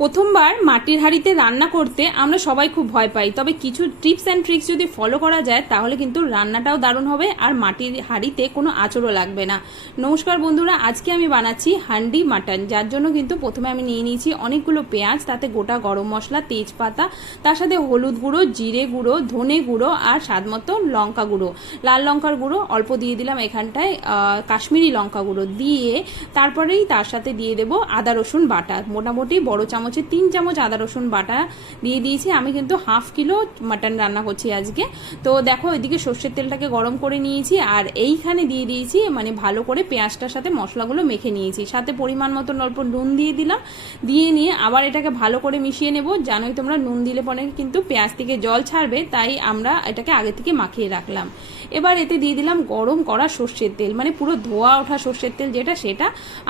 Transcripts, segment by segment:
প্রথমবার মাটির হাঁড়িতে রান্না করতে আমরা সবাই খুব ভয় পাই। তবে কিছু টিপস অ্যান্ড ট্রিক্স যদি ফলো করা যায়, তাহলে কিন্তু রান্নাটাও দারুণ হবে আর মাটির হাঁড়িতে কোনো আঁচড়ও লাগবে না। নমস্কার বন্ধুরা, আজকে আমি বানাচ্ছি হান্ডি মাটন, যার জন্য কিন্তু প্রথমে আমি নিয়ে নিয়েছি অনেকগুলো পেঁয়াজ, তাতে গোটা গরম মশলা, তেজপাতা, তার সাথে হলুদ গুঁড়ো, জিরে গুঁড়ো, ধনে গুঁড়ো আর স্বাদ মতো লঙ্কা গুঁড়ো। লাল লঙ্কার গুঁড়ো অল্প দিয়ে দিলাম এখানটায় কাশ্মীরি লঙ্কা গুঁড়ো দিয়ে তারপরেই তার সাথে দিয়ে দেবো আদা রসুন বাটা। মোটামুটি বড় চামচে তিন চামচ আদা রসুন বাটা দিয়ে দিয়েছি। আমি কিন্তু হাফ কিলো মাটন রান্না করছি আজকে। তো দেখো, এদিকে সর্ষের তেলটাকে গরম করে নিয়েছি আর এইখানে দিয়ে দিয়েছি মানে ভালো করে পেঁয়াজটার সাথে মশলাগুলো মেখে নিয়েছি। সাথে পরিমাণ মতো অল্প নুন দিয়ে দিলাম। দিয়ে নিয়ে আবার এটাকে ভালো করে মিশিয়ে নেব। জানোই তোমরা, নুন দিলে পরে কিন্তু পেঁয়াজ থেকে জল ছাড়বে, তাই আমরা এটাকে আগে থেকে মাখিয়ে রাখলাম। এবার এতে দিয়ে দিলাম গরম করা সর্ষের তেল মানে পুরো ধোয়া ওঠা সর্ষের তেল যেটা সেটা,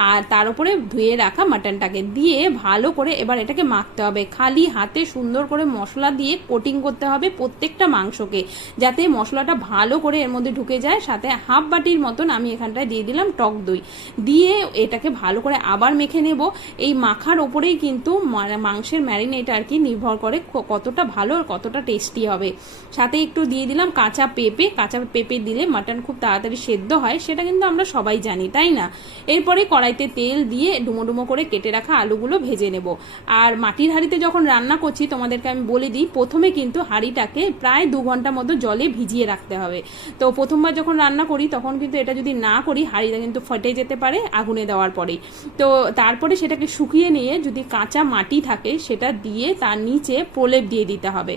আর তার উপরে ধুয়ে রাখা মাটনটাকে। দিয়ে ভালো করে এবার এটাকে মাখতে হবে। খালি হাতে সুন্দর করে মশলা দিয়ে কোটিং করতে হবে প্রত্যেকটা মাংসকে, যাতে মশলাটা ভালো করে এর মধ্যে ঢুকে যায়। সাথে হাফ বাটির মতন আমি এখানটায় দিয়ে দিলাম টক দই। দিয়ে এটাকে ভালো করে আবার মেখে নেব। এই মাখার ওপরেই কিন্তু মাংসের ম্যারিনেট আর কি নির্ভর করে কতটা ভালো আর কতটা টেস্টি হবে। সাথে একটু দিয়ে দিলাম কাঁচা পেঁপে। কাঁচা পেঁপে দিলে মাটন খুব তাড়াতাড়ি সেদ্ধ হয়, সেটা কিন্তু আমরা সবাই জানি, তাই না? এরপরে কড়াইতে তেল দিয়ে ডুমো ডুমো করে কেটে রাখা আলুগুলো ভেজে নেব। আর মাটির হাঁড়িতে যখন রান্না করছি, তোমাদেরকে আমি বলে দিই, প্রথমে কিন্তু হাঁড়িটাকে প্রায় দু ঘণ্টা মতো জলে ভিজিয়ে রাখতে হবে। তো প্রথমবার যখন রান্না করি, তখন কিন্তু এটা যদি না করি, হাঁড়িটা কিন্তু ফেটে যেতে পারে আগুনে দেওয়ার পরেই। তো তারপরে সেটাকে শুকিয়ে নিয়ে যদি কাঁচা মাটি থাকে, সেটা দিয়ে তার নিচে প্রলেপ দিয়ে দিতে হবে।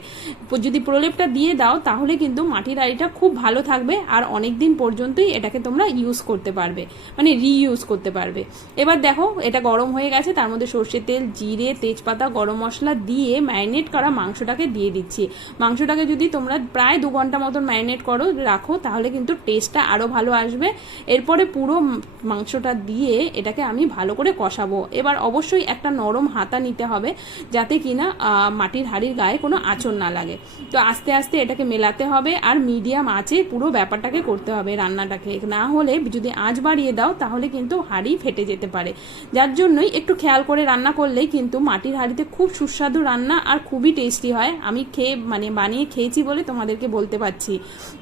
যদি প্রলেপটা দিয়ে দাও, তাহলে কিন্তু মাটির হাঁড়িটা খুব ভালো থাকবে আর অনেক দিন পর্যন্তই এটাকে তোমরা ইউজ করতে পারবে। মানে রিইউজ করতে পারবে। এবার দেখো, এটা গরম হয়ে গেছে, তার মধ্যে সর্ষের তেল, জিরে তেজপাতা, গরম মশলা দিয়ে ম্যারিনেট করা মাংসটাকে দিয়ে দিচ্ছি। মাংসটাকে যদি তোমরা প্রায় দু ঘণ্টা মতন ম্যারিনেট করো, রাখো, তাহলে কিন্তু টেস্টটা আরও ভালো আসবে। এরপরে পুরো মাংসটা দিয়ে এটাকে আমি ভালো করে কষাবো। এবার অবশ্যই একটা নরম হাতা নিতে হবে, যাতে কিনা মাটির হাঁড়ির গায়ে কোনো আঁচড় না লাগে। তো আস্তে আস্তে এটাকে মেলাতে হবে, আর মিডিয়াম আঁচে পুরো ব্যাপারটাকে করতে হবে রান্নাটাকে। না হলে যদি আঁচ বাড়িয়ে দাও, তাহলে কিন্তু হাঁড়ি ফেটে যেতে পারে। যার জন্যই একটু খেয়াল করে রান্না করলেই কিন্তু মাটির হাঁড়িতে খুব সুস্বাদু রান্না আর খুবই টেস্টি হয়। আমি খেয়ে মানে বানিয়ে খেয়েছি বলে তোমাদেরকে বলতে পারছি।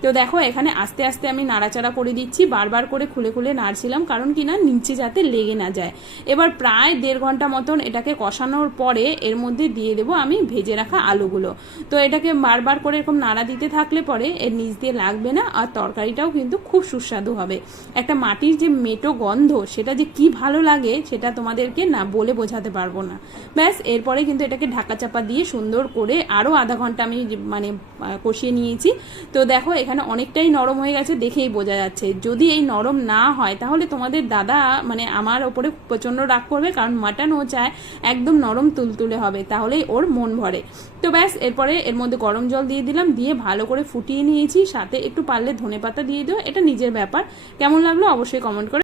তো দেখো, এখানে আস্তে আস্তে আমি নাড়াচাড়া করে দিচ্ছি, বারবার করে খুলে খুলে নাড়ছিলাম, কারণ কি না, নিচে যাতে লেগে না যায়। এবার প্রায় দেড় ঘণ্টা মতন এটাকে কষানোর পরে এর মধ্যে দিয়ে দেবো আমি ভেজে রাখা আলুগুলো। তো এটাকে বারবার করে এরকম নাড়া দিতে থাকলে পরে এর নিচ দিয়ে লাগবে না, আর তরকারিটাও কিন্তু খুব সুস্বাদু হবে। একটা মাটির যে মেটো গন্ধ, সেটা যে কি ভালো লাগে, সেটা তোমাদেরকে না বলে বোঝাতে পারব না। ব্যাস, এরপরে কিন্তু এটাকে ঢাকা চাপা দিয়ে সুন্দর করে আরও আধা ঘণ্টা আমি মানে কষিয়ে নিয়েছি। তো দেখো, এখানে অনেকটাই নরম হয়ে গেছে দেখেই বোঝা যাচ্ছে। যদি এই নরম না হয়, তাহলে তোমাদের দাদা মানে আমার ওপরে প্রচণ্ড রাগ করবে, কারণ মাটন ও চায় একদম নরম তুলতুলে হবে, তাহলেই ওর মন ভরে। তো ব্যাস, এরপরে এর মধ্যে গরম জল দিয়ে দিলাম, দিয়ে ভালো করে ফুটিয়ে নিয়েছি, সাথে একটু পারলে ধনে পাতা দিয়ে দিও, এটা নিজের ব্যাপার। কেমন লাগল অবশ্যই কমেন্ট করে